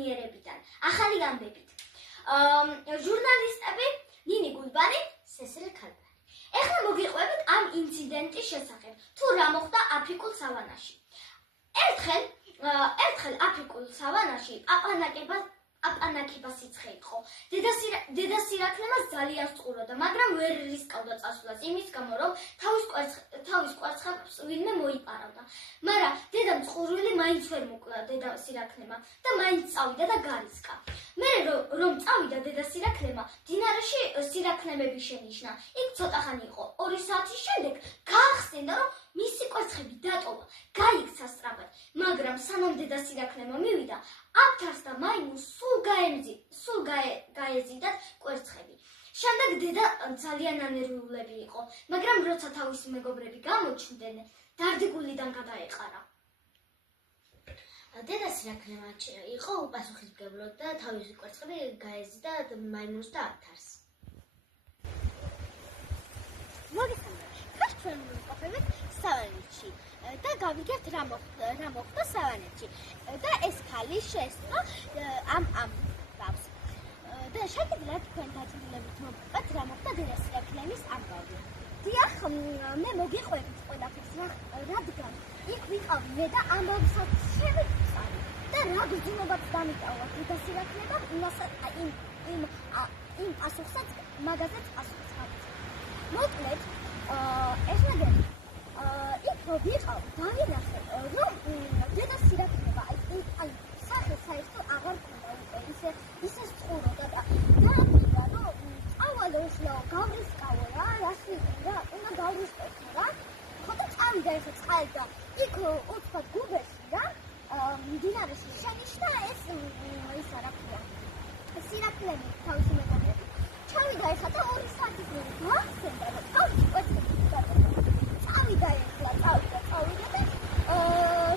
მეცნიერებიდან, ახალი ამბებით. ჟურნალისტები ნინი გულბანი, სესილ ქალბანი. ეხლა მოგიყვებით ამ ინციდენტის შესახებ, თუ რა მოხდა აფრიკულ სავანაში. ერთხელ აფრიკულ სავანაში აპანაკება სიცხე იყო. დედა სირაქლემას ძალიან სწუროდა, მაგრამ ვერ რისკავდა წასვლას იმის გამო, რომ თავის კვერცხებს ვინმე მოიპარავდა. მაგრამ დედამ წყურვილი მაინც ვერ მოკლა დედა სირაქლემა და მაინც წავიდა და გარისკა. მერე რომ წავიდა დედა სირაქლემა, მდინარეში სირაქლემები შენიშნა. იქ ცოტახანი იყო. 2 საათის შემდეგ გაახსენდა, რომ მისი კვერცხები დატოვა, გაიქცა სწრაფად, მაგრამ სანამ დედა სირაქლემა მივიდა, აფთარს და მაიმუნს სულ გაეზიდათ კვერცხები. შემდეგ დედა ძალიან ანერვიულები იყო, მაგრამ როცა თავისი მეგობრები გამოჩნდნენ, დარდიგულიდან გადაეყარა. დედა სირაქლემა იყო უპასუხისმგებლო და თავისი კვერცხები გაეზიდა მაიმუნს და აფთარს. მოგესალმებით. ჩვენ ვიმყოფებით სავანეთში და გავიგებთ რა მოხდა სავანეთში და ეს ქალი შეესწრო ამ ამბავს. და შეგიძლიათ თქვენ დაწვრილებით მოგყვეთ რა მოხდა დედა სირაქლემის ამბავი. დიახ, მე მოგიყვებით ყველაფერს, რადგან იქ ვიყავი მე და ამბავსაც შევიწარი და რა გრძნობაც დამიტოვა დედა სირაქლემამ იმ პასუხსაც მაგაზეც პასუხს გავიცი. მოკლედ, ეხლა იქ ვიყავ, დავინახე, რომ დედა სირაქლემა აი სახე საერთო აღარ ქონდა უკვე ისე სწუროდა და დაამბია, რომ წავალო უშლაო, გავრისკავო რა, უნდა გავრისკოთ რა. ხოდა წავიდა ეხლა წყალი და იქ უცბად გუბეში რა, მდინარეში შენიშნა ეს რა ქვია, სირაქლემი თავისი მეგობრები. ჩავიდა ეხლა და 2 საათის მერე გაახსენდა და თავისი კვერცხები დატოვა. წავიდა და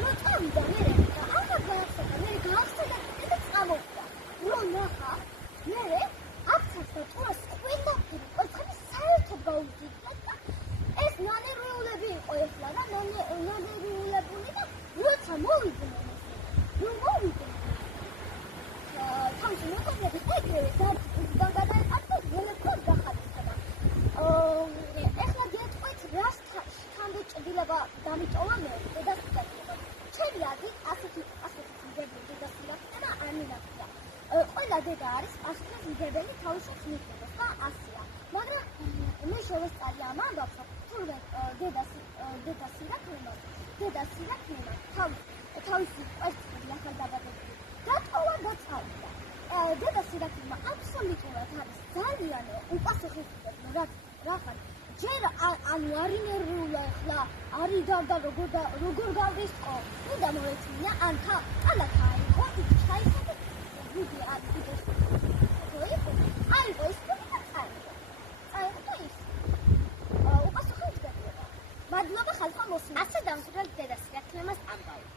რომ წავიდა მერე და აღარ გაახსენდა, მერე გაახსენდა და წამოვიდა. რომ ნახა, მერე აფთარს და ტურას ყველაფერი კვერცხები საერთოდ გაუძიძდა და ეს ნანერვიულები იყო ეხლა რა, ნანერვიულებული და როცა მოვიდნენ თავისი მეგობრები ეგრევე დარდიდან გადაეყარდა ველებთან გახარისხდა. ეხლა გეტყვით რას შთამბეჭდილება დამიტოვა მე დედა სირაქლემამ. ჩემი აზრით ასეთი მგებელი დედა სირაქლემა არ მინახია. ყველა დედა არის პასუხისმგებელი თავისას მიღებას და ასეა. მაგრამ მე შევესწარი ამ ამბავს, რომ თურმე დედა სირაქლემა თავისი კვერცხები ახალდაბადებული დატოვა და წავიდა. დედა სირაქლემა აბსოლუტურად არის ძალიან უპასუხისმგებლო, რახან ჯერ ანუ არ ინერვიულა ეხლა, არ იდავდა როგორ გავრისყო, უნდა მოეწმია, ან კალათა აიღო, იქ ჩაიხო და გუდი არ იდეს. აიღო ის გუდი და წაიღო და ის. უპასუხისმგებლობა. მადლობა ხალხო მოსმენით. ასე დამსრულეთ დედა სირაქლემას ამბავი.